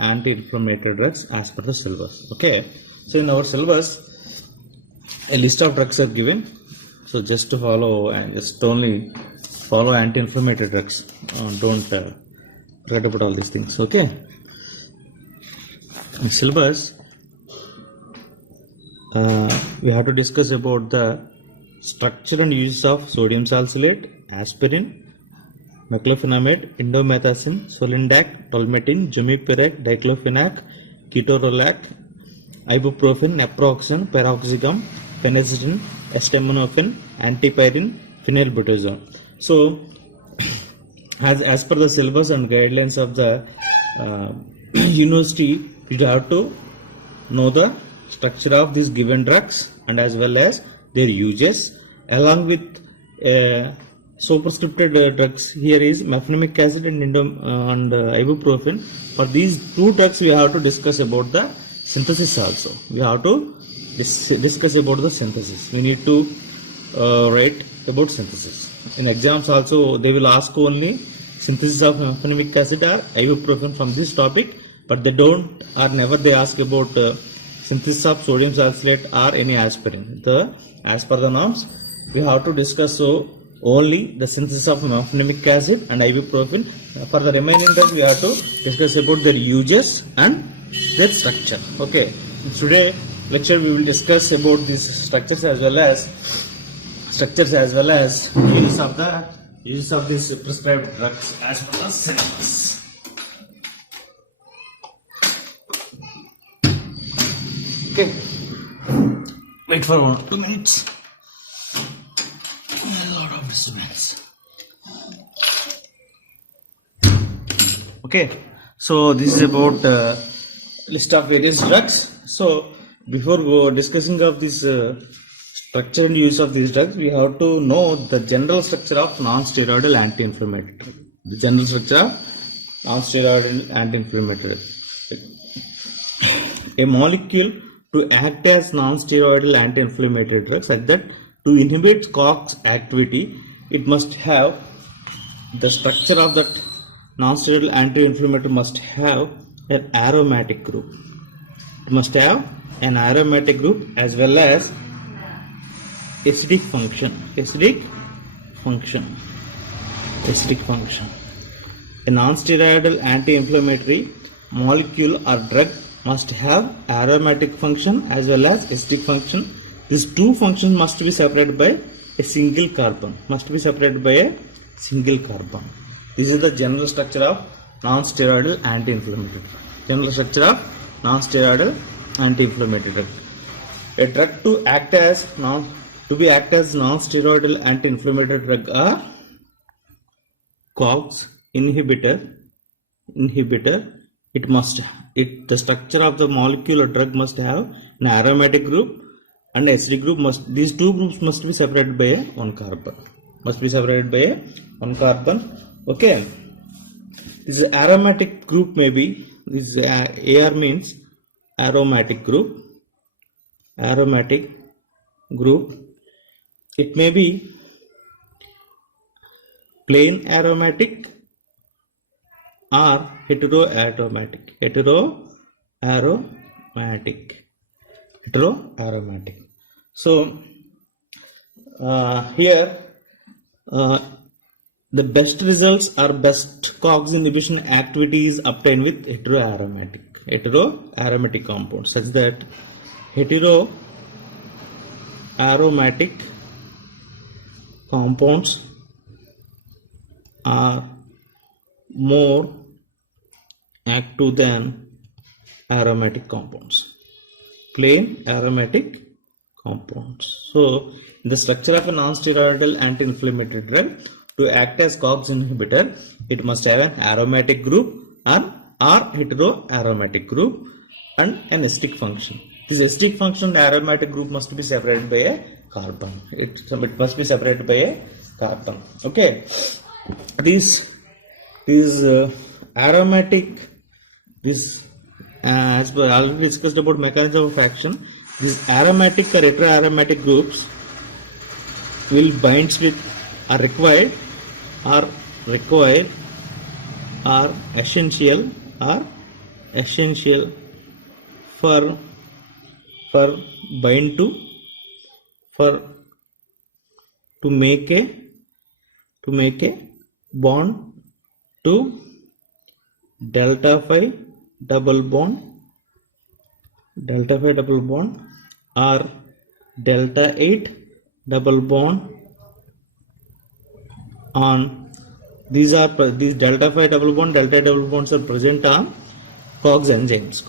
anti-inflammatory drugs as per the syllabus. Okay, so in our syllabus, a list of drugs are given. So just to follow and just only follow anti-inflammatory drugs. Don't forget about all these things. Okay. In syllabus, we have to discuss about the structure and uses of sodium salicylate, aspirin, meclofenamide, indomethacin, solindac, tolmetin, gimipirac, diclofenac, ketorolac, ibuprofen, naproxen, paroxysm, phenacetin, acetaminophen, antipyrin, phenylbutazone. So, as per the syllabus and guidelines of the university, you have to know the structure of these given drugs and as well as their uses, along with superscripted drugs. Here is mefenamic acid and ibuprofen. For these two drugs, we have to discuss about the synthesis also. We have to discuss about the synthesis. We need to write about synthesis. In exams also, they will ask only synthesis of mefenamic acid or ibuprofen from this topic, but they don't or never they ask about synthesis of sodium salicylate or any aspirin. As per the norms, we have to discuss only the synthesis of mefenamic acid and ibuprofen. For the remaining drugs, we have to discuss about their uses and their structure. Okay. In today's lecture, we will discuss about these structures as well as uses of these prescribed drugs as per the syllabus. Okay. Wait for 1 or 2 minutes. A lot of disturbance. Okay. So this is about list of various drugs. So before discussing of this structure and use of these drugs, we have to know the general structure of non-steroidal anti-inflammatory drug. The general structure of non-steroidal anti-inflammatory drug. A molecule to act as non-steroidal anti-inflammatory drug such that to inhibit COX activity, it must have the structure of that non-steroidal anti-inflammatory must have an aromatic group. It must have an aromatic group as well as acidic function. A non-steroidal anti-inflammatory molecule or drug must have aromatic function as well as acidic function. These two functions must be separated by a single carbon. This is the general structure of non-steroidal anti-inflammatory drug. A drug to act as non-steroidal anti-inflammatory drug are COX inhibitor. The structure of the molecule or drug must have an aromatic group and acidic group. These two groups must be separated by one carbon. Okay. This aromatic group may be this AR means aromatic group. It may be plain aromatic or heteroaromatic. So here the best results or best COX inhibition activity is obtained with heteroaromatic compounds, such that heteroaromatic compounds are more active than aromatic compounds, plain aromatic compounds. So, in the structure of a non-steroidal anti-inflammatory drug, to act as COX inhibitor, it must have an aromatic group or heteroaromatic group and an acidic function. This acidic function and aromatic group must be separated by a carbon. It must be separated by a carbon. Okay. These aromatic, as we already discussed about mechanism of action, these aromatic or heteroaromatic groups will bind with are required or essential or essential for for bind for to make a bond to delta 5 double bond or delta 8 double bond on these delta 5 double bond, delta 8 double bonds are present on COX enzymes.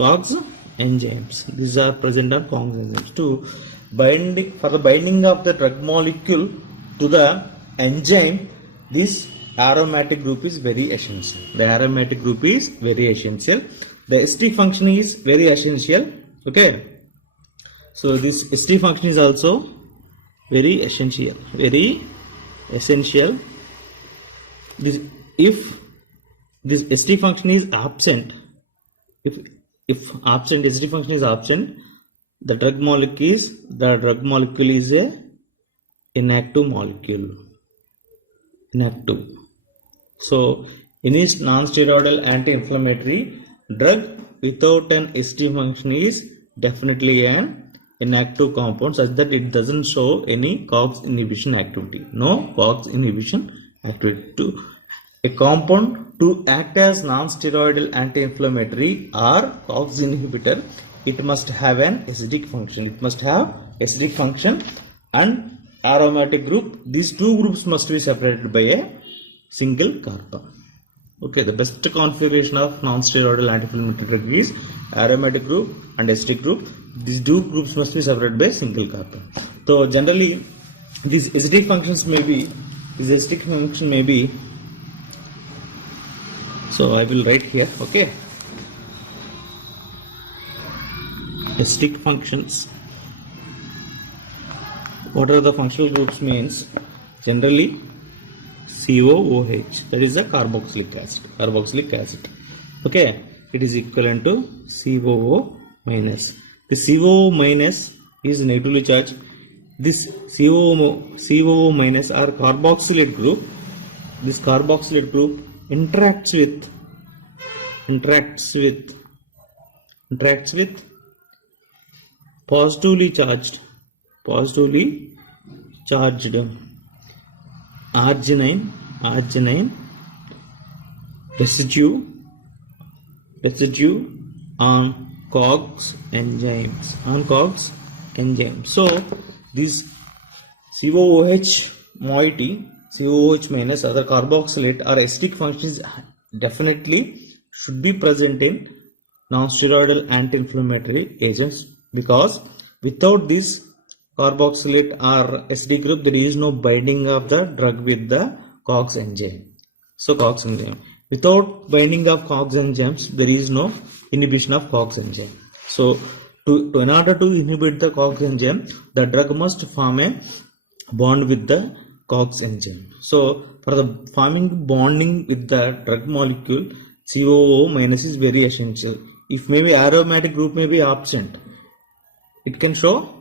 These are present on COX enzymes. To binding, for the binding of the drug molecule to the enzyme, this aromatic group is very essential. The aromatic group is very essential. The ester function is very essential. Okay. So this ester function is also very essential. This, if this ester function is absent, if absent, ester function is absent, the drug molecule is a inactive molecule. So any non-steroidal anti-inflammatory drug without an ester function is definitely an inactive compound, such that it doesn't show any COX inhibition activity. No COX inhibition activity. A compound to act as non-steroidal anti-inflammatory or COX inhibitor, it must have an acidic function. And aromatic group, these two groups must be separated by a single carbon. Okay, the best configuration of non-steroidal anti-inflammatory drug is aromatic group and acidic group. These two groups must be separated by a single carbon. So generally these acidic functions may be, so I will write here. Okay, acidic functions. What are the functional groups means? Generally COOH, that is the carboxylic acid. Okay, it is equivalent to COO minus. The COO minus is negatively charged. This COO minus or carboxylate group, this carboxylate group interacts with positively charged arginine residue on COX enzymes. So this COOH moiety, COOH minus, other carboxylate or acidic functions definitely should be present in non-steroidal anti-inflammatory agents, because without this carboxylate or acidic group, there is no binding of the drug with the COX enzyme. So COX enzyme, without binding of COX enzymes, there is no inhibition of COX enzyme. So in order to inhibit the COX enzyme, the drug must form a bond with the COX enzyme. So for the forming bonding with the drug molecule, COO minus is very essential. If maybe aromatic group may be absent, it can show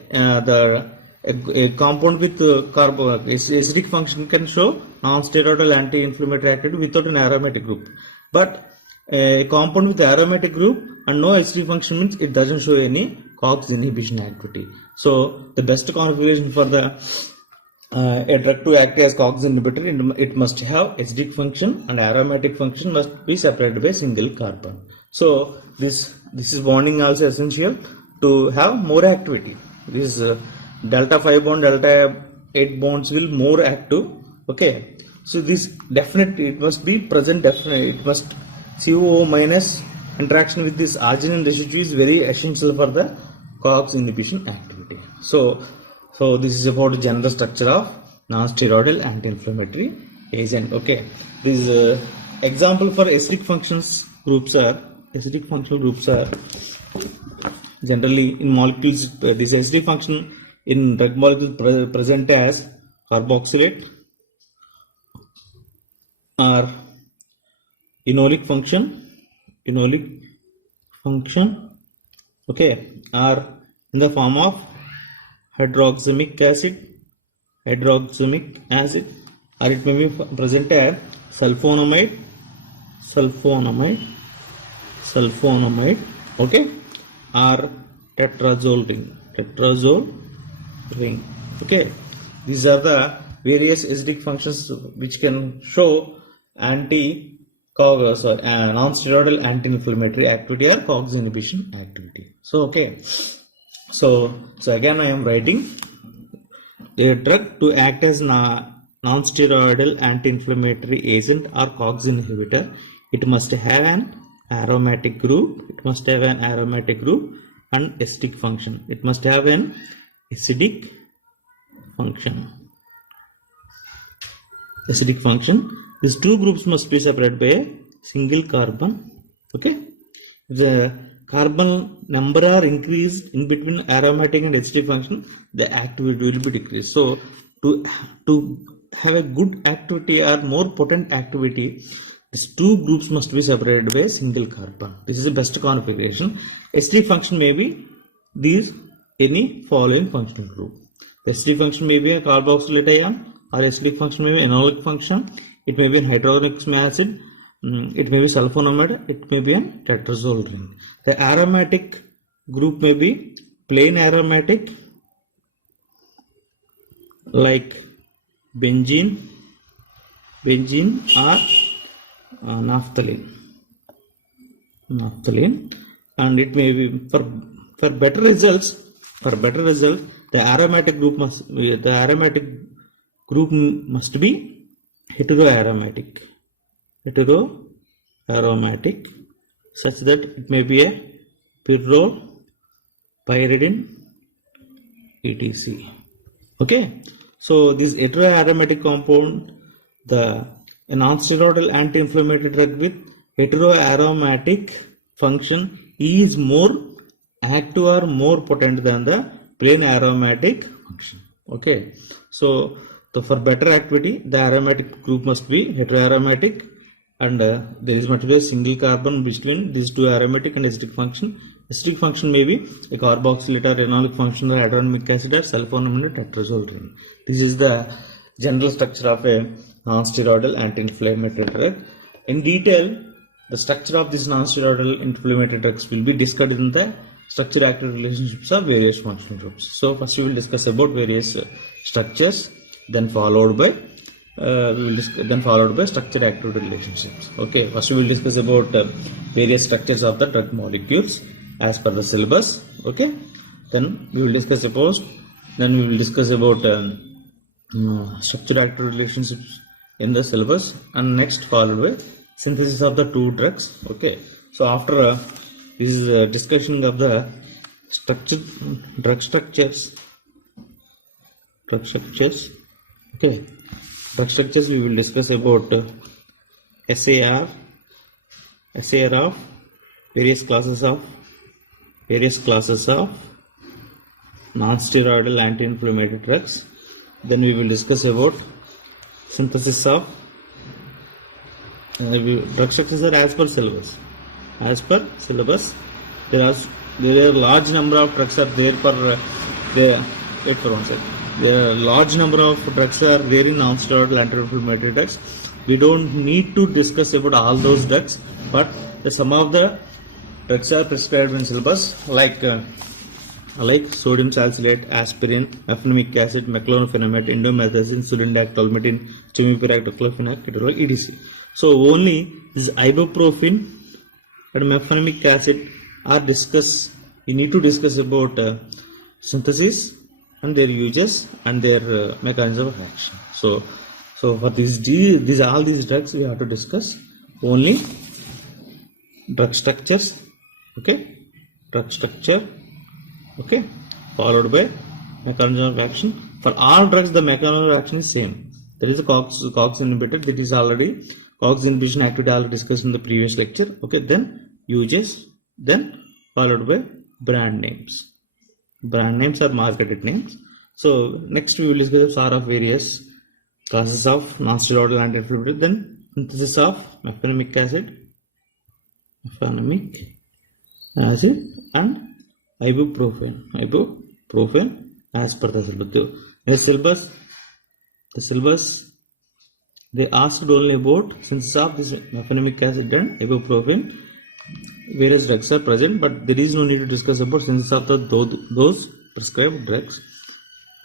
a compound with acidic function can show non-steroidal anti-inflammatory activity without an aromatic group. But a compound with aromatic group and no acidic function means it doesn't show any COX inhibition activity. So the best configuration for the a drug to act as COX inhibitor, it must have acidic function and aromatic function must be separated by single carbon. So this is bonding also essential to have more activity. This delta 5 bond, delta 8 bonds will more active. Okay, so this definitely it must be present. Definitely it must COO minus interaction with this arginine residue is very essential for the COX inhibition activity. So this is about the general structure of non-steroidal anti-inflammatory agent. Okay, this example for acidic functional groups are generally in molecules. This acidic function in drug molecules present as carboxylate or enolic function, okay, or in the form of hydroxamic acid, or it may be present as sulfonamide, sulfonamide, okay, or tetrazole ring, okay. These are the various acidic functions which can show non-steroidal anti-inflammatory activity or COX inhibition activity. So okay, so again I am writing a drug to act as non-steroidal anti-inflammatory agent or COX inhibitor. It must have an aromatic group. And acidic function. It must have an acidic function. These two groups must be separated by a single carbon. Okay. If the carbon number are increased in between aromatic and acidic function, the activity will be decreased. So to have a good activity or more potent activity, these two groups must be separated by a single carbon. This is the best configuration. Acidic function may be any following functional group. The acidic function may be a carboxylate ion, or acidic function may be enolic function. It may be an hydrochloric acid. It may be sulfonamide. It may be a tetrazole ring. The aromatic group may be plain aromatic, like benzene or naphthalene, and it may be for better results. The aromatic group must be heteroaromatic, such that it may be a pyrrole, pyridine, etc. Okay, so this heteroaromatic compound, a non-steroidal anti-inflammatory drug with heteroaromatic function is more active or more potent than the plain aromatic function. Okay, so for better activity, the aromatic group must be heteroaromatic, and there is must be a single carbon between these two aromatic and acidic function. Acidic function may be a carboxylate or enolic function or hydronic acid or sulfonamide tetrazole ring. This is the general structure of a non-steroidal anti-inflammatory drug. In detail, the structure of these non-steroidal inflammatory drugs will be discussed in the structure-active relationships of various functional groups. So first we will discuss about various structures, then followed by structure-active relationships. Okay, first we will discuss about various structures of the drug molecules as per the syllabus. Okay, then we will discuss about structure-active relationships in the syllabus, and next followed by synthesis of the two drugs. Okay, so after this is a discussion of the drug structures. Okay, drug structures we will discuss about SAR of various classes of non-steroidal anti-inflammatory drugs. Then we will discuss about synthesis of drug structures are as per syllabus. There are large number of drugs are there There are large number of drugs are there in non-steroidal anti-inflammatory drugs. We don't need to discuss about all those drugs, but some of the drugs are prescribed in syllabus, like sodium salicylate, aspirin, mefenamic acid, meclofenamide, indomethacin, sulindac, tolmetin, chimipirac, diclofenac, ketorolac, etc. So only this ibuprofen and mefenamic acid are discussed. We need to discuss about synthesis and their uses and their mechanism of action. So for all these drugs we have to discuss only drug structures. Okay, drug structure. Okay, followed by mechanism of action. For all drugs, the mechanism of action is same. There is a COX inhibitor. That is already COX inhibition activity already discussed in the previous lecture. Okay, then uses, then followed by brand names. Brand names are marketed names. So next we will discuss SAR of various classes of non-steroidal anti-inflammatory. Then synthesis of mefenamic acid and ibuprofen as per the syllabus. In the syllabus they asked only about synthesis of this mefenamic acid and ibuprofen. various drugs are present, but there is no need to discuss about synthesis of those prescribed drugs.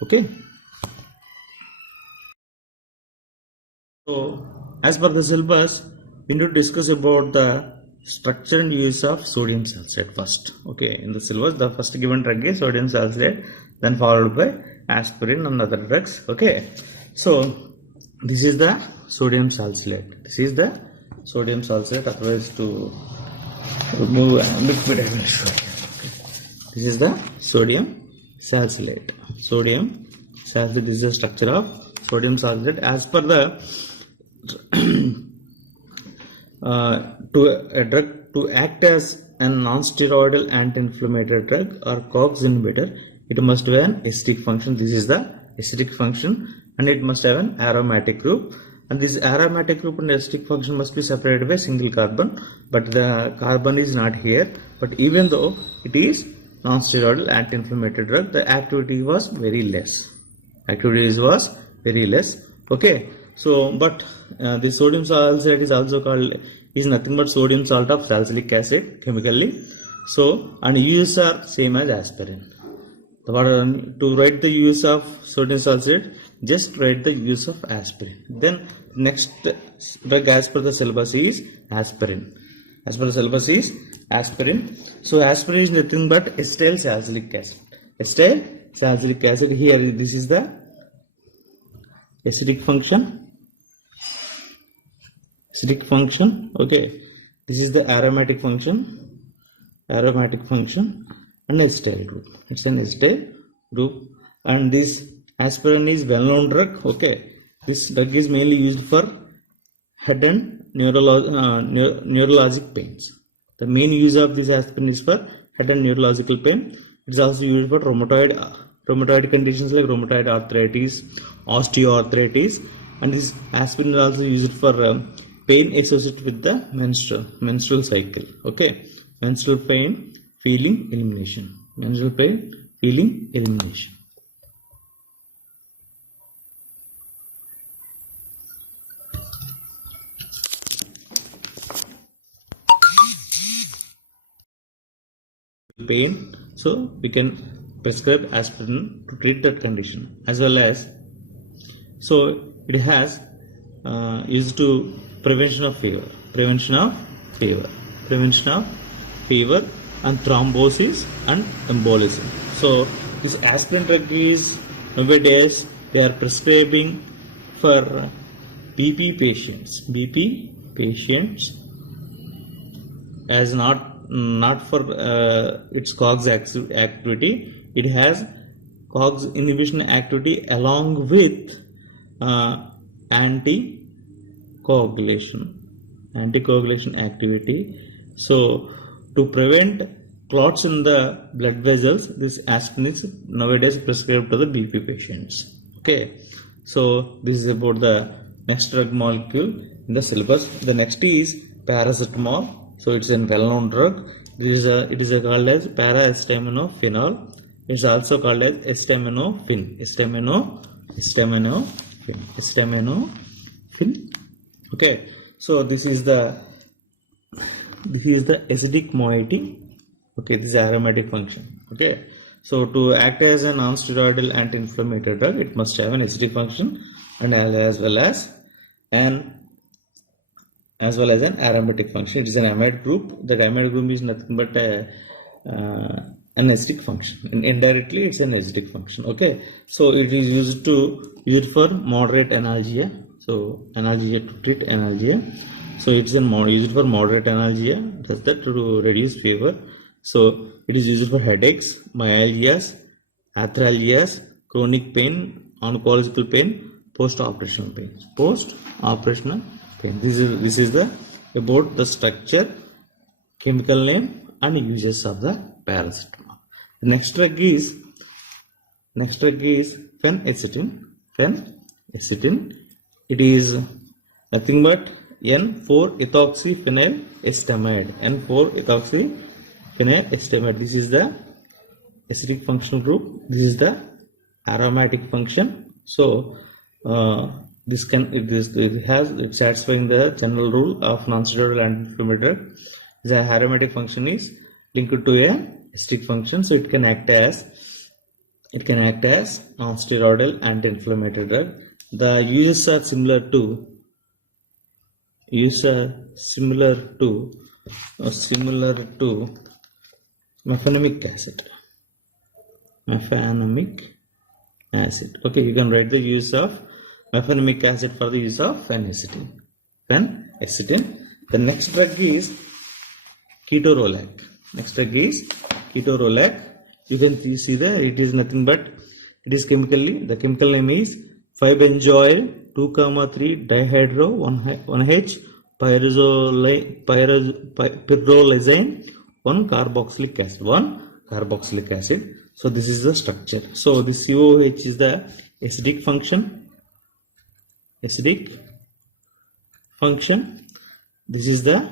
Okay. So, as per the syllabus, we need to discuss about the structure and use of sodium salicylate first. Okay, in the syllabus, the first given drug is sodium salicylate, then followed by aspirin and other drugs. Okay, so this is the sodium salicylate. This is the sodium salicylate. Otherwise, to remove liquid, I will show you. Okay. This is the sodium salicylate. Sodium salicylate. This is the structure of sodium salicylate. As per the to act as a non-steroidal anti-inflammatory drug or COX inhibitor, it must have an acidic function. This is the acidic function, and it must have an aromatic group. And this aromatic group and acidic function must be separated by single carbon, but the carbon is not here. But even though it is non-steroidal anti-inflammatory drug, the activity was very less. Okay. So, but the sodium salicylate is also called, is nothing but sodium salt of salicylic acid chemically. So, and use are same as aspirin. To write the use of sodium salicylate, just write the use of aspirin. Then next drug as per the syllabus is aspirin. As per the syllabus is aspirin. So aspirin is nothing but acetyl salicylic acid. Acetyl salicylic acid. Here this is the acidic function. Okay, this is the aromatic function, and acetyl group. It's an acetyl group, and this aspirin is well-known drug. Okay, this drug is mainly used for head and neurologic pains. The main use of this aspirin is for head and neurological pain. It's also used for rheumatoid conditions like rheumatoid arthritis, osteoarthritis, and this aspirin is also used for pain associated with the menstrual cycle. Okay, menstrual pain, feeling, elimination. Pain, so we can prescribe aspirin to treat that condition, as well as, so it has used to prevention of fever, and thrombosis and embolism. So this aspirin drug is nowadays they are prescribing for BP patients as not for its COX activity. It has COX inhibition activity along with anticoagulation activity. So to prevent clots in the blood vessels, this aspirin is nowadays prescribed to the BP patients. Okay, so this is about the next drug molecule in the syllabus. The next is paracetamol. So it's a well-known drug. It is called as para-acetaminophenol. It's also called as acetaminophen. Okay, so this is the acidic moiety. Okay, this is aromatic function. Okay, so to act as a non-steroidal anti-inflammatory drug, it must have an acidic function and as well as an aromatic function. It is an amide group. That amide group is nothing but an acidic function, and indirectly it's an acidic function. Okay, so it is used for moderate analgesia. So analgesia, to treat analgesia. So it's used for moderate analgesia, just that to reduce fever. So it is used for headaches, myalgias, arthralgias, chronic pain, oncological pain, post-operational pain. This is about the structure, chemical name, and uses of the paracetamol. The next drug is phenacetin. It is nothing but N4-ethoxyphenyl-estamide. This is the acidic functional group. This is the aromatic function. So it satisfying the general rule of non-steroidal anti-inflammatory. The aromatic function is linked to a acidic function, so it can act as non-steroidal anti-inflammatory drug. The uses are similar to mefenamic acid. Okay, you can write the use of mefenamic acid for the use of phenacetin. The next drug is ketorolac. You can see that it is nothing but, it is chemically, the chemical name is 5-benzoyl 2,3 dihydro 1H pyrrolizine 1 carboxylic acid. So this is the structure. So this COOH is the acidic function. This is the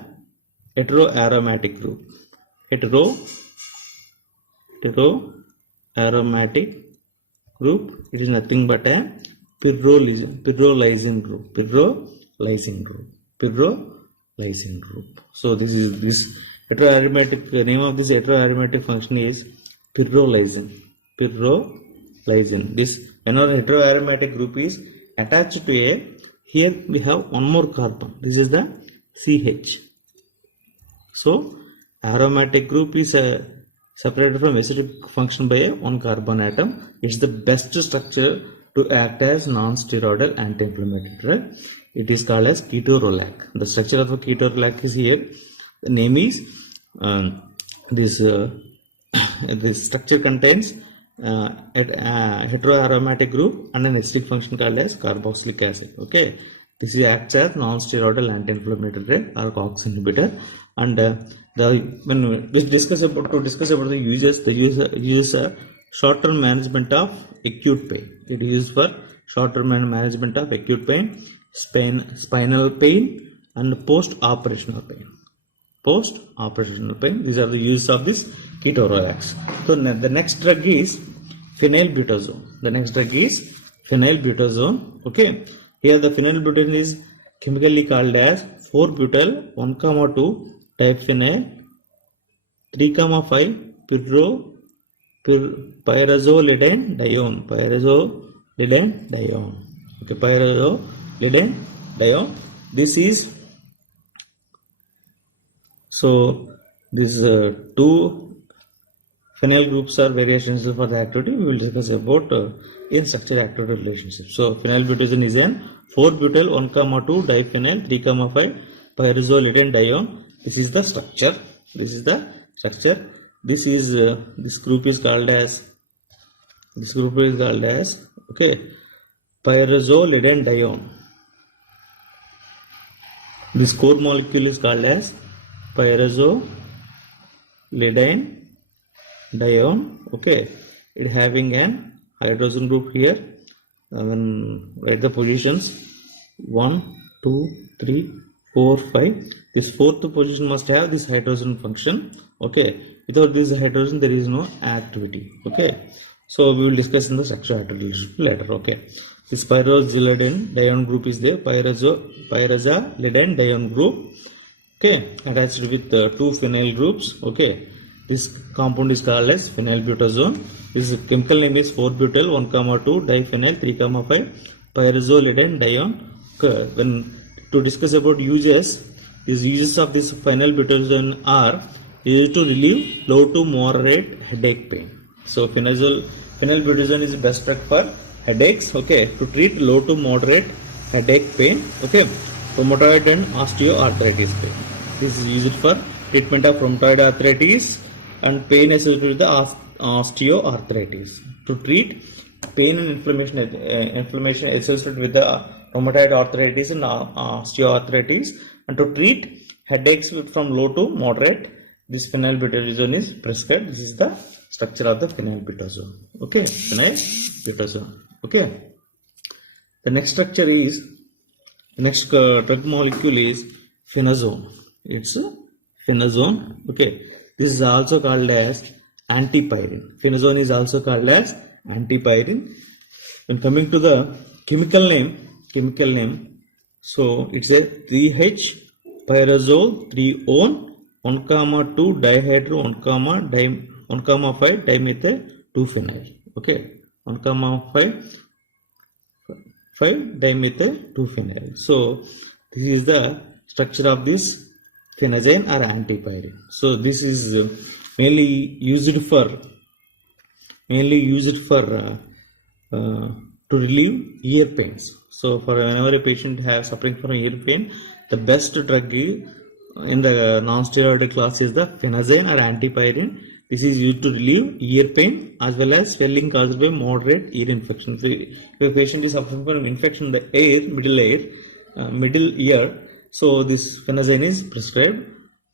heteroaromatic group. Heteroaromatic group. It is nothing but a pyrrolizine group. So this heteroaromatic, name of this heteroaromatic function is pyrrolizine. This another heteroaromatic group is attached to a, here we have one more carbon. This is the CH. So aromatic group is separated from acidic function by a one carbon atom. It's the best structure to act as non-steroidal anti-inflammatory drug. It is called as ketorolac. The structure of a ketorolac is here. The name is this structure contains heteroaromatic group and an acidic function called as carboxylic acid. Okay, this acts as non-steroidal anti-inflammatory drug or COX inhibitor. And when we discuss about the uses short-term management of acute pain. It is used for short-term management of acute pain, spinal pain, and post-operational pain. These are the uses of this ketorolacs. So the next drug is phenylbutazone. Okay, here the phenylbutazone is chemically called as 4-butyl 1,2 diphenyl 3,5 pyrazolidine dione. Okay, pyrazolidine dione. This is, so these two phenyl groups are very essential for the activity. We will discuss about in structure activity relationship. So phenylbutazone is an 4-butyl 1,2 diphenyl 3,5 pyrazolidine dione. This is the structure. This group is called as okay, pyrazolidine dione. This core molecule is called as pyrazolidine dione. Okay, it having an hydrogen group here. Write the positions 1, 2, 3, 4, 5. This fourth position must have this hydrogen function. Okay, without this hydrogen there is no activity. Okay, so we will discuss in the structure activity later. Okay, this pyrazolidine dione group is there. Pyrazolidine dione group. Okay, attached with two phenyl groups. Okay, this compound is called as phenylbutazone. This chemical name is 4-butyl 1,2 diphenyl 3,5 pyrazolidine dione. Okay, when to discuss about uses, these uses of this phenylbutazone are used to relieve low to moderate headache pain. So phenylbutazone is best drug for headaches. Okay, to treat low to moderate headache pain. Okay, rheumatoid and osteoarthritis pain. This is used for treatment of rheumatoid arthritis and pain associated with the osteoarthritis. To treat pain and inflammation associated with the rheumatoid arthritis and osteoarthritis, and to treat headaches from low to moderate, this phenylbutazone is prescribed. This is the structure of the phenylbutazone. Okay, phenylbutazone. Okay, the next structure is, the next drug molecule is phenazone. It's phenazone. Okay, this is also called as antipyrine. Phenazone is also called as antipyrine. When coming to the chemical name, so it's a 3H pyrazole 3-one 1, 2 dihydro 1, 5 dimethyl 2 phenyl. Okay, 1, 5 dimethyl 2 phenyl. So this is the structure of this phenazine or antipyrine. So this is mainly used for to relieve ear pains. So for whenever a patient has suffering from ear pain, the best drug in the non-steroidal class is the phenazine or antipyrine. This is used to relieve ear pain as well as swelling caused by moderate ear infection. So if a patient is suffering from infection in the middle ear, so this phenazine is prescribed.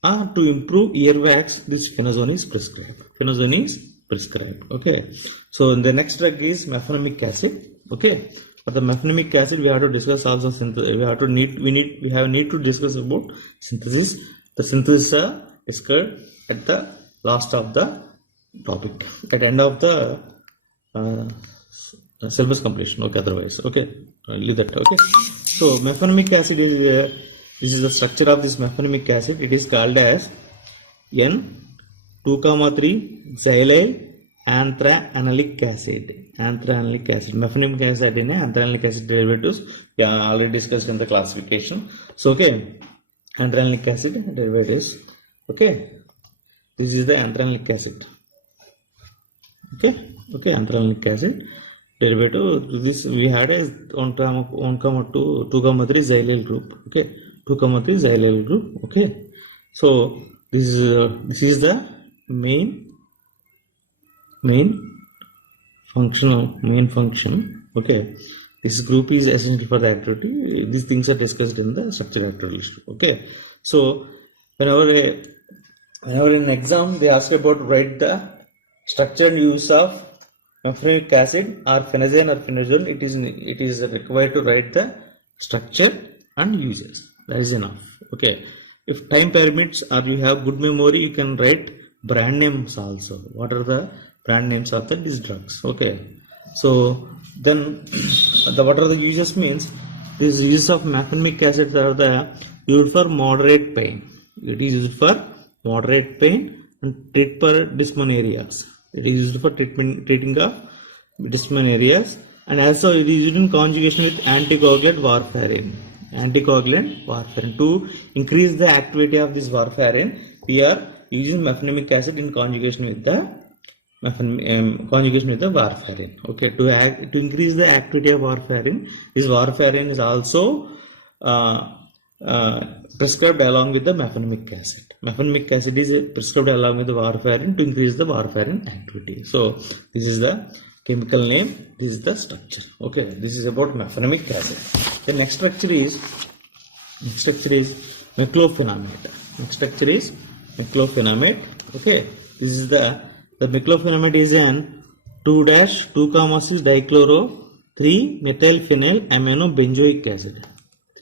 To improve earwax, this phenazone is prescribed. Okay. So the next drug is mefenamic acid. Okay. For the mefenamic acid, we have to discuss also synthesis. We need to discuss about synthesis. The synthesis are discussed at the last of the topic, at end of the syllabus completion. Okay. Otherwise, okay. I'll leave that. Okay. So mefenamic acid is this is the structure of this mefenamic acid. It is called as N2,3 xylyl anthranoic acid. Mefenamic acid in anthranoic acid derivatives. Yeah, already discussed in the classification. So okay, anthranoic acid derivatives. Okay, this is the anthranoic acid. Okay, anthranoic acid derivative. To this we had a 1, 2, 3 xylyl group. Okay. 2,3 xylyl group. Okay, so this is the main function. Okay, this group is essential for the activity. These things are discussed in the structure activity list. Okay, so whenever in exam they ask about write the structure and use of mefenamic acid or phenazine or phenazone, it is required to write the structure and uses. That is enough. Okay. If time permits or you have good memory, you can write brand names also. What are the brand names of these drugs? Okay. So then what are the uses means? This use of mefenamic acid are the used for moderate pain. It is used for moderate pain and treat for dysmenorias. It is used for treating of dysmenorias, and also it is used in conjugation with anticoagulant warfarin. To increase the activity of this warfarin, we are using mefenamic acid in conjugation with the warfarin. Okay, to increase the activity of warfarin, this warfarin is also prescribed along with the mefenamic acid. Mefenamic acid is prescribed along with the warfarin to increase the warfarin activity. So this is the chemical name, this is the structure. Okay, this is about mefenamic acid. The next structure is meclofenamate. Okay, this is the meclofenamate is an 2-2,6 dichloro 3-methylphenyl aminobenzoic acid.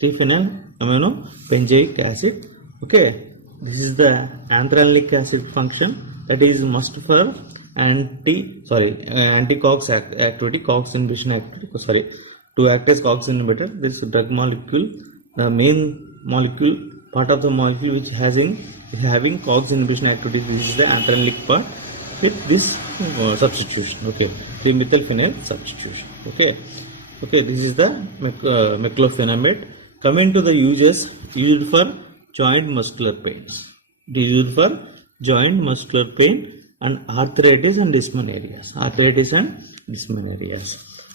3-phenyl-aminobenzoic acid. Okay, this is the anthranoic acid function, that is must for anti-COX activity, COX inhibition activity. To act as COX inhibitor, this drug molecule, the main molecule, part of the molecule which having COX inhibition activity, this is the anthranoic part with this substitution. Okay, 3-methylphenyl substitution. Okay, this is the meclofenamate. Coming to the uses, used for joint muscular pains. It is used for joint muscular pain and arthritis and dysmenorias.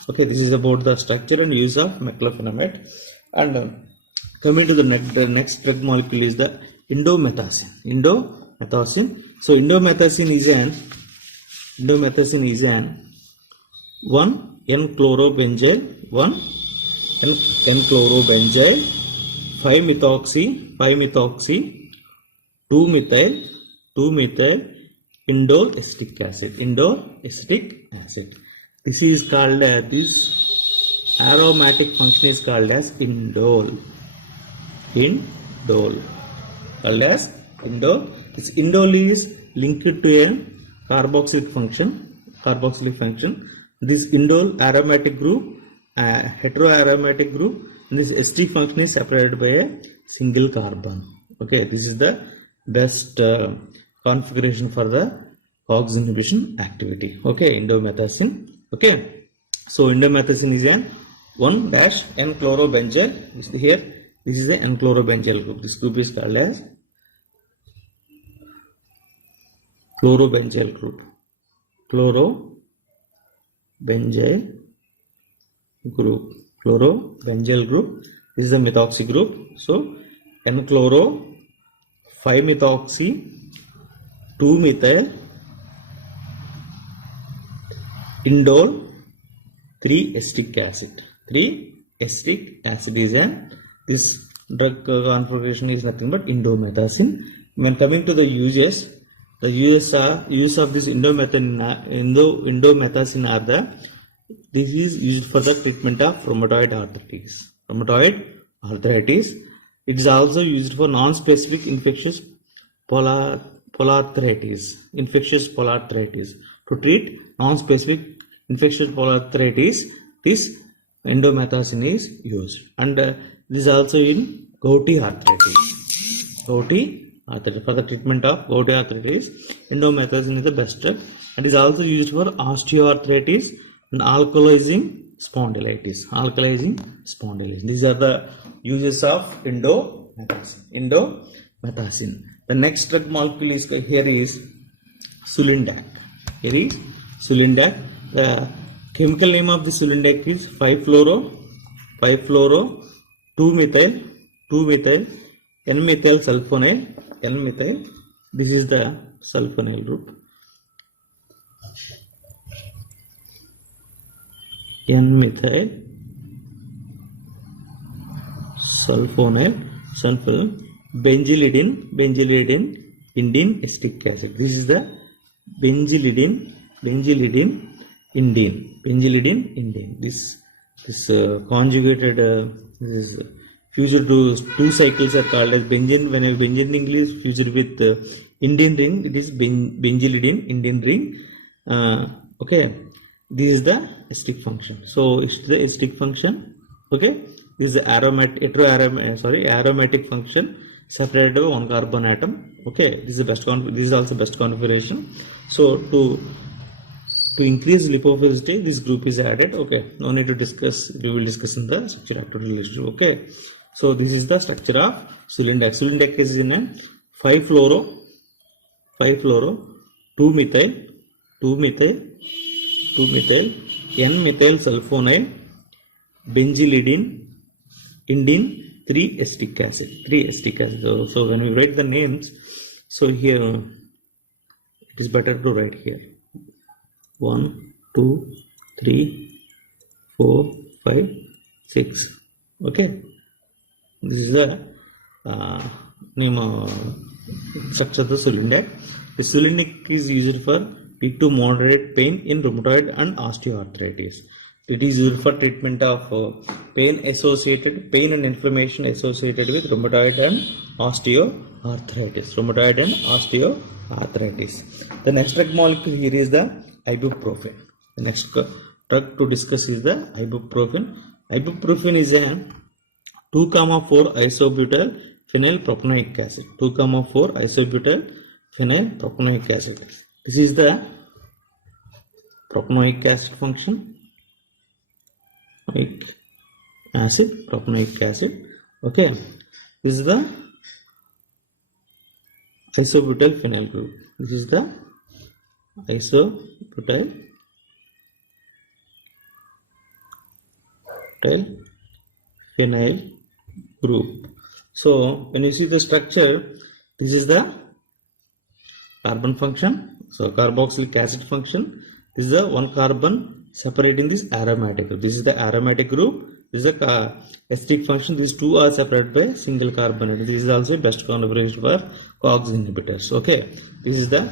Okay, this is about the structure and use of meclofenamate. And coming to the next drug molecule is the indomethacin. So indomethacin is an 1-N-chlorobenzyl 5-methoxy 2-methyl indole acetic acid. This is called this aromatic function is called as indole. This indole is linked to a carboxylic function. This indole aromatic group, heteroaromatic group, and this acetic function is separated by a single carbon. Okay, this is the best configuration for the COX inhibition activity. Okay, indomethacin. Okay, so indomethacin is an 1-N-chlorobenzyl. Here, this is the N-chlorobenzyl group. This group is called as chlorobenzyl group. Chlorobenzyl group. Chlorobenzyl group. This is the methoxy group. So N-chloro, 5-methoxy, 2-methyl, indole, 3-acetic acid. 3-acetic acid is an, this drug configuration is nothing but indomethacin. When coming to the uses, the uses of this indomethacin are this is used for the treatment of rheumatoid arthritis. It is also used for non-specific infectious polarthritis. To treat non-specific infectious polarthritis, this indomethacin is used. And this is also in gouty arthritis. For the treatment of gouty arthritis, indomethacin is the best drug, and is also used for osteoarthritis and alkalizing spondylitis. These are the uses of indomethacin. The next drug molecule is here is Sulindac. The chemical name of the Sulindac is 5-fluoro, 2-methyl, N-methyl sulfonyl. This is the sulfonyl group. N-methyl sulfonyl, benzylidine, indene acetic acid. This is the benzylidine, indene. This conjugated, this is fused to two cycles are called as benzene. When a benzene ring is fused with indene ring, it is benzylidine, indene ring. Okay, this is the acetic function. So it's the acetic function. Okay, this is the aromatic function separated by one carbon atom. Okay, this is the best. This is also best configuration. So to increase lipophilicity, this group is added. Okay, no need to discuss. We will discuss in the structure activity relationship. Okay, so this is the structure of Sulindac. Sulindac is in a 5-fluoro, 2-methyl, N-methyl sulfonyl, benzylidine, indene, 3-acetic acid. So when we write the names, so here it is better to write here 1, 2, 3, 4, 5, 6. Okay, this is the name of structure of the Sulindac. The Sulindac is used for weak to moderate pain in rheumatoid and osteoarthritis. It is used for treatment of pain and inflammation associated with rheumatoid and osteoarthritis. The next drug molecule here is the ibuprofen. The next drug to discuss is the ibuprofen. Ibuprofen is a 2,4 isobutyl phenylpropanoic acid. 2,4 isobutyl phenylpropanoic acid. This is the propanoic acid function. Propanoic acid. Okay, this is the isobutyl phenyl group. This is the isobutyl phenyl group. So when you see the structure, this is the carbon function. So carboxylic acid function. This is the one carbon separating this aromatic group. This is the aromatic group. This is the acetic function. These two are separated by single carbon. This is also best configuration for COX inhibitors. Okay, this is the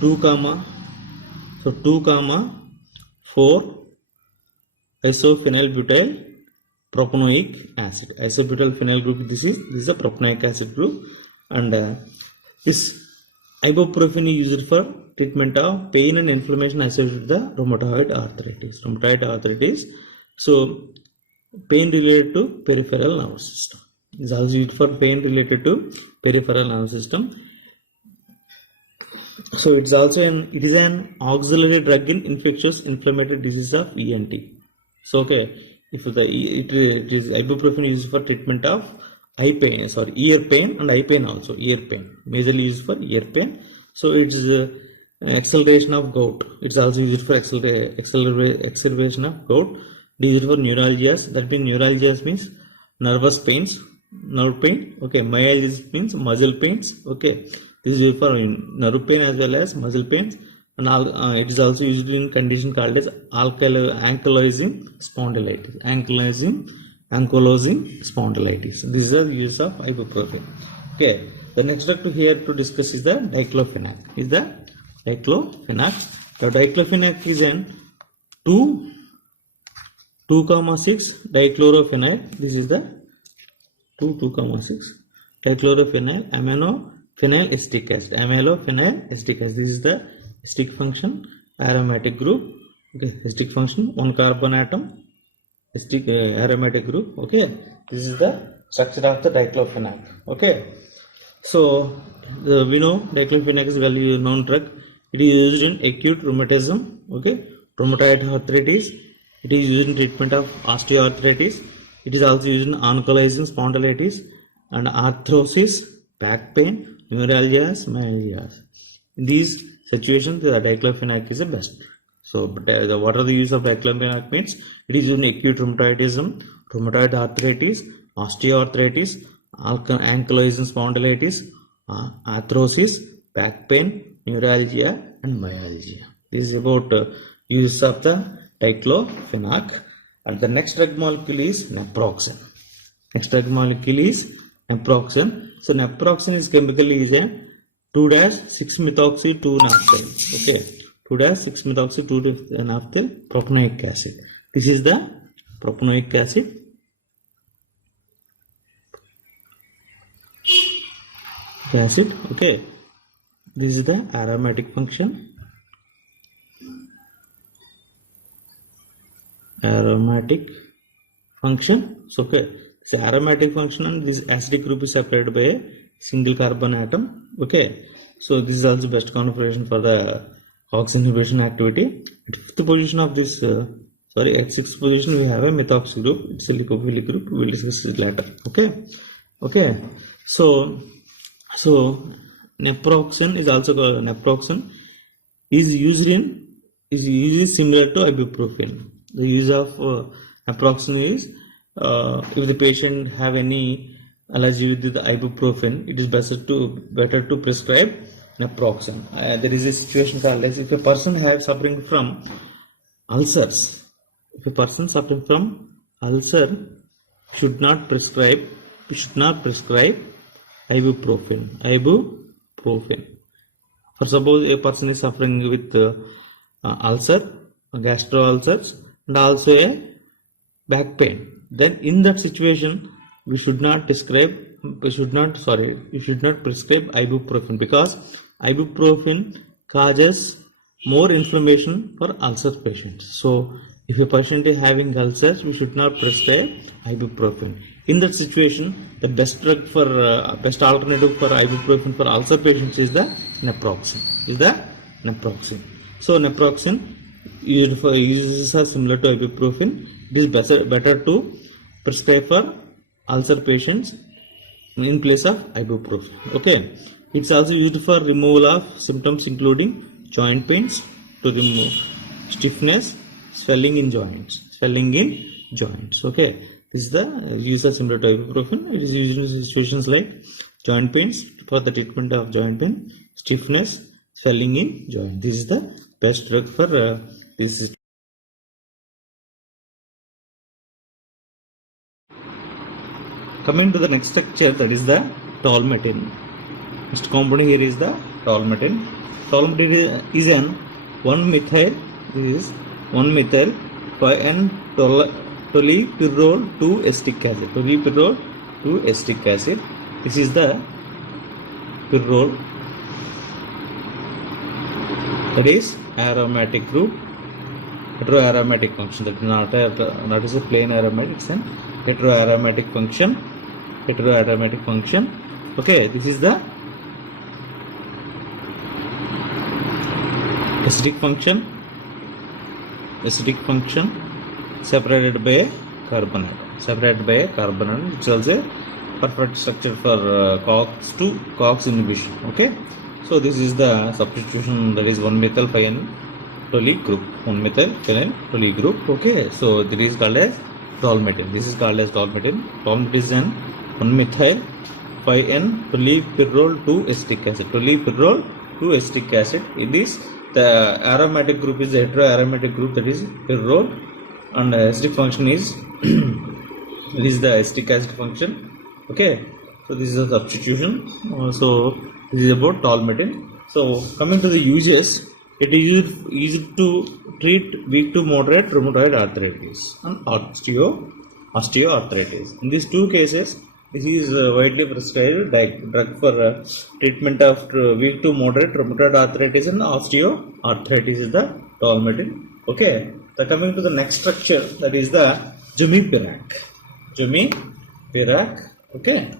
2,4 isophenylbutyl propanoic acid. Isobutyl phenyl group. This is the propanoic acid group, and this ibuprofen is used for treatment of pain and inflammation associated with the rheumatoid arthritis. So pain related to peripheral nervous system. It is also used for pain related to peripheral nervous system. So it is an auxiliary drug in infectious inflammatory disease of ENT. So okay, if it is ibuprofen used for treatment of ear pain and eye pain also, ear pain majorly used for ear pain. So it's acceleration of gout. It's also used for acceleration of gout. It is used for neuralgias. That means neuralgias means nervous pains, nerve pain. Okay, myalgia means muscle pains. Okay, this is used for nerve pain as well as muscle pains, and it is also used in condition called as ankylosing spondylitis. Ankylosing spondylitis. This is the use of ibuprofen. Okay, the next drug here to discuss is the diclofenac. The diclofenac is an 2,6 dichlorofenyl. This is the 2,6 dichlorofenyl aminophenyl acetic acid. This is the acidic function aromatic group. Okay, acidic function, one carbon atom, acidic aromatic group. Okay, this is the structure of the diclofenac. Okay, so we know diclofenac is a well known drug. It is used in acute rheumatism. Okay, rheumatoid arthritis. It is used in treatment of osteoarthritis. It is also used in ankylosing spondylitis and arthrosis, back pain, neuralgias, myalgias. In these situations, the diclofenac is the best. So, what are the use of diclofenac means? It is used in acute rheumatism, rheumatoid arthritis, osteoarthritis, ankylosing spondylitis, arthrosis, back pain, neuralgia, and myalgia. This is about use of the diclofenac. And the next drug molecule is naproxen. So naproxen is chemically is a 2-6-methoxy-2-naphthyl. Okay, 2-6-methoxy-2-naphthyl propanoic acid. This is the propanoic acid. Okay, this is the aromatic function. So okay, this aromatic function and this acidic group is separated by a single carbon atom. Okay, so this is also best configuration for the OX inhibition activity. At fifth position of this at sixth position we have a methoxy group. It's a lipophilic group. We will discuss it later. Okay, so naproxen is also called is used similar to ibuprofen. The use of naproxen is if the patient have any allergy with the ibuprofen, it is better to prescribe naproxen. There is a situation called as if a person suffering from ulcers. If a person suffering from ulcer should not prescribe ibuprofen. For suppose a person is suffering with gastro ulcers and also a back pain, then in that situation we should not prescribe ibuprofen, because ibuprofen causes more inflammation for ulcer patients. So if a patient is having ulcers, we should not prescribe ibuprofen. In that situation, the best alternative for ibuprofen for ulcer patients is the naproxen. So naproxen uses are similar to ibuprofen. It is better to prescribe for ulcer patients in place of ibuprofen. Okay, it's also used for removal of symptoms including joint pains, to remove stiffness, swelling in joints. Okay, this is the use of similar to ibuprofen. It is used in situations like joint pains, for the treatment of joint pain, stiffness, swelling in joint. This is the best drug for this. Coming to the next structure, that is the tolmetin. Next component here is the tolmetin. Tolmetin is an 1-methyl. This is 1-methyl and tolipyrrole 2-acetic acid. Tolipyrrole 2-acetic acid. This is the pyrrole. That is aromatic group. Heteroaromatic function. That is not a plain aromatic. It's an heteroaromatic function. Okay, this is the acidic function separated by carbon atom, which is a perfect structure for COX to COX inhibition. Okay, so this is the substitution, that is 1-methyl phenol group, 1-methyl phenol group. Okay, so that is called as tolmethane. This is called as tolmethane. Tolmethane is an 1-methyl 5N-tolylpyrrole 2-acetic acid. Tolylpyrrole 2-acetic acid. In this, the aromatic group is the heteroaromatic group, that is pyrrole, and acidic function is it is the acetic acid function. Okay, so this is a substitution. So this is about tolmethane. So coming to the uses, it is used to treat weak to moderate rheumatoid arthritis and osteoarthritis. In these two cases, this is widely prescribed drug for treatment of weak to moderate rheumatoid arthritis and osteoarthritis is the tolmethane. Okay, so coming to the next structure, that is the Jumipirac. Okay,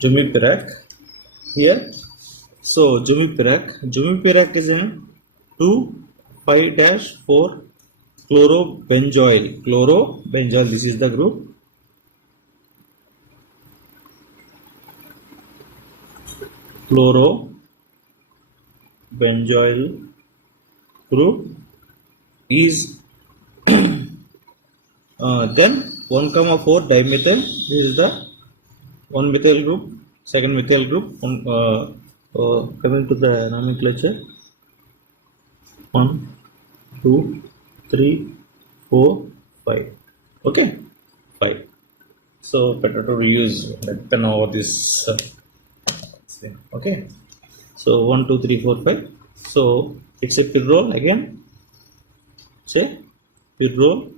Jumipirac here. So Jumipirac is in 2,5-4 chlorobenzoyl. This is the group. Chlorobenzoyl group is then 1,4 dimethyl. This is the 1-methyl group, 2nd methyl group. Coming to the nomenclature, 1, 2, 3, 4, 5. Okay, 5. So better to reuse pen over this thing. Okay, so 1, 2, 3, 4, 5. So it's a pyrrole again. Say pyrrole,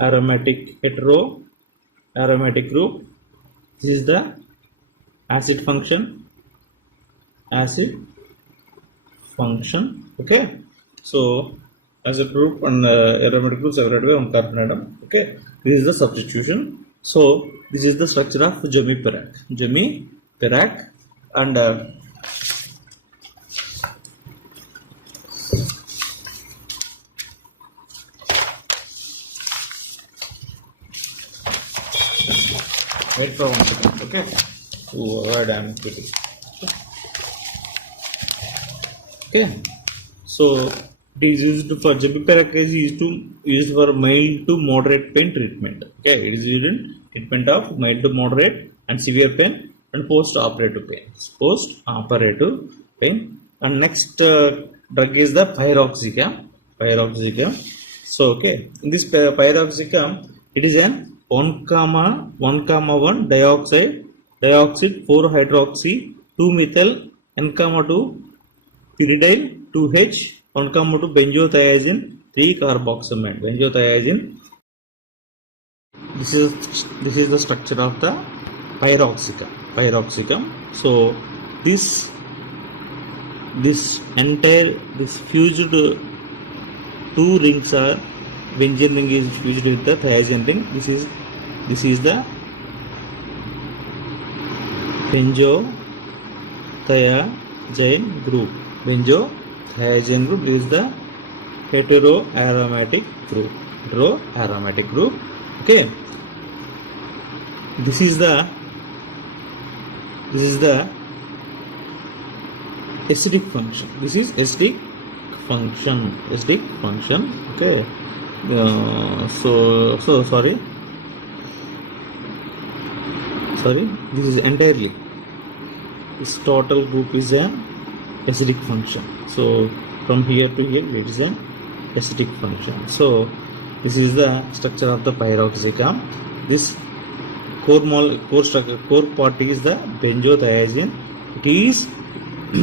aromatic, heteroaromatic group. This is the acid function. Okay, so acid group and aromatic group separated by 1 carbon atom. Okay, this is the substitution. So this is the structure of Jumipirac and wait for 1 second. Okay, to avoid ambiguity. Okay, so it is used for Jumipirac is used for mild to moderate pain treatment. Okay, it is used in treatment of mild to moderate and severe pain and post-operative pain. And next drug is the pyroxicam. So okay, in this pyroxicam, it is an 1,1 dioxide 4-hydroxy 2-methyl N,2 pyridyl 2H 1,2 benzothiazine 3-carboxamide. This is the structure of the pyroxicam. So this fused 2 rings are, benzene ring is fused with the thiazine ring. This is the benzothiazine group. This is the heteroaromatic group. Okay, this is the acidic function. This is acidic function. Okay, so sorry, this is entirely, this total group is an acidic function. So from here to here it is an acidic function. So this is the structure of the pyroxicam. This core part is the benzothiazine. It is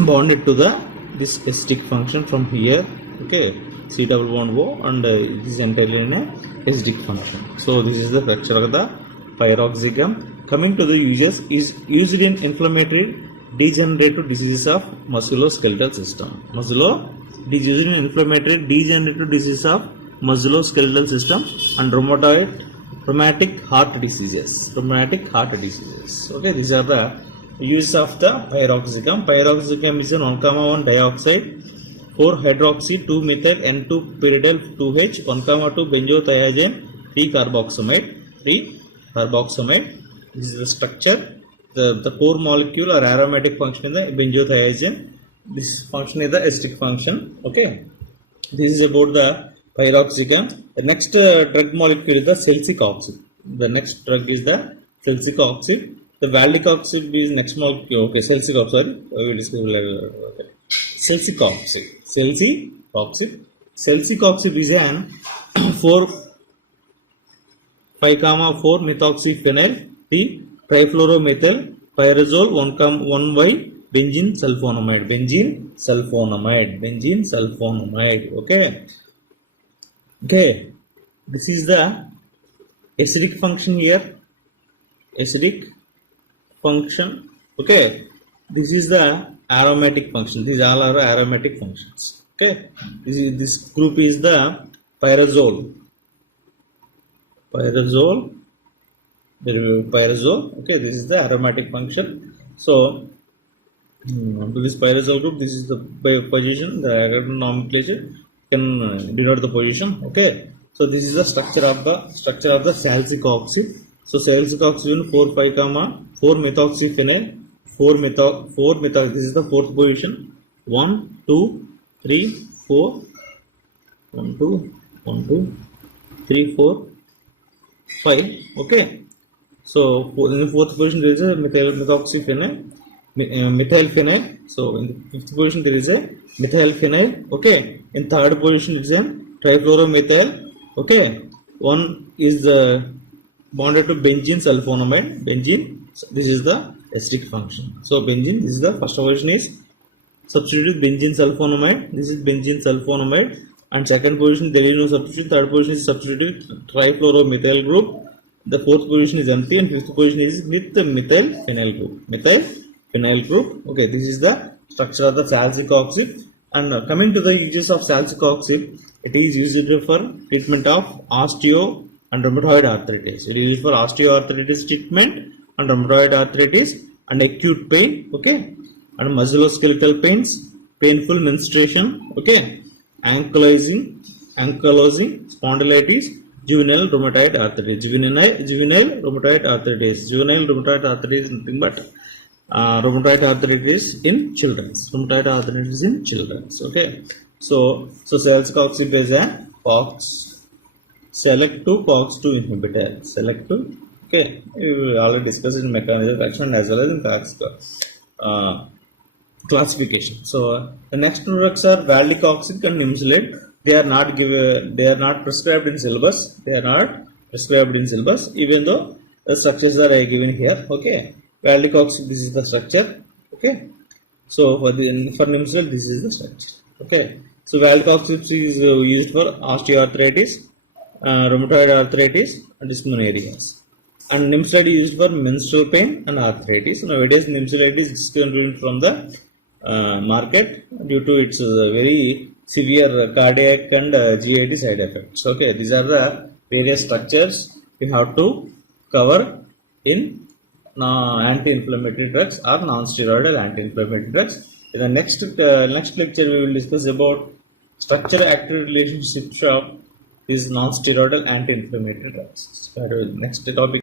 bonded to this acidic function from here. Okay, C double bond O, and it is entirely in a acidic function. So this is the structure of the pyroxicam. Coming to the uses, is used in inflammatory degenerative diseases of musculoskeletal system. It is used in inflammatory degenerative diseases of musculoskeletal system and rheumatic heart diseases. Okay, these are the Use of the pyroxicam. Pyroxicam is an 1,1 dioxide, 4 hydroxy, 2 methyl, N2 pyridyl 2H, 1,2 benzothiazine, 3 carboxamide, 3 carboxamide. This is the structure. The core molecule or aromatic function is the benzothiazine. This function is the acidic function. Okay. This is about the pyroxicam. The next drug molecule is the celsic oxide. The next drug is the celsic oxide. The valdic oxide is next molecule. Okay, celsic oxide. Sorry, I will discuss later. Okay. Celsic oxide. Celsic oxide. Celsic oxide is an 5,4 methoxyphenyl T trifluoromethyl pyrazole 1Y benzene sulfonamide. Benzene sulfonamide. Okay. This is the acidic function here. Acidic function. Okay. This is the aromatic function. These all are aromatic functions. Okay. This group is the pyrazole. Pyrazole. Okay. This is the aromatic function. So to this pyrazole group, this is the position. The nomenclature can denote the position. Okay. So this is the structure of the celsic oxide. So celsic oxide 4 methoxyphenyl 4 methox. This is the fourth position. 1 2 3 4 1 2 3 4 5. Okay. So in the fourth position there is a methoxyphenyl methyl phenyl. So in the fifth position there is a methyl phenyl. Okay. In third position it is a trifluoromethyl. Okay. One is bonded to benzene sulfonamide. Benzene. This is the acidic function. So benzene. This is the first position is substitute benzene sulfonamide. This is benzene sulfonamide. And second position there is no substitute. Third position is substitute trifluoromethyl group. The fourth position is empty and fifth position is with the methyl phenyl group. Okay, this is the structure of the celsic oxide. And coming to the uses of celsic oxide, it is used for treatment of osteo and rheumatoid arthritis. It is used for osteoarthritis treatment and rheumatoid arthritis and acute pain. Okay, and musculoskeletal pains, painful menstruation. Okay, ankylosing spondylitis, juvenile rheumatoid arthritis. Juvenile rheumatoid arthritis is nothing but rheumatoid arthritis in children. Okay. So celsic oxide is a selective COX-2 inhibitor. Selective. Okay. We already discussed in mechanism of action as well as in classification. So the next two drugs are valdic oxide and nimsulate. They are not prescribed in syllabus. Even though the structures are given here. Okay. Valdic oxide, this is the structure. Okay. So for nimsulate, this is the structure. Okay. So valdic oxide is used for osteoarthritis, rheumatoid arthritis, and dysmenorias. And nimsulate is used for menstrual pain and arthritis. Nowadays, nimsulate is discontinued from the market due to its very severe cardiac and GIT side effects. Okay, these are the various structures we have to cover in anti-inflammatory drugs or non-steroidal anti-inflammatory drugs. In the next lecture, we will discuss about structure-active relationships of these non-steroidal anti-inflammatory drugs. Next topic.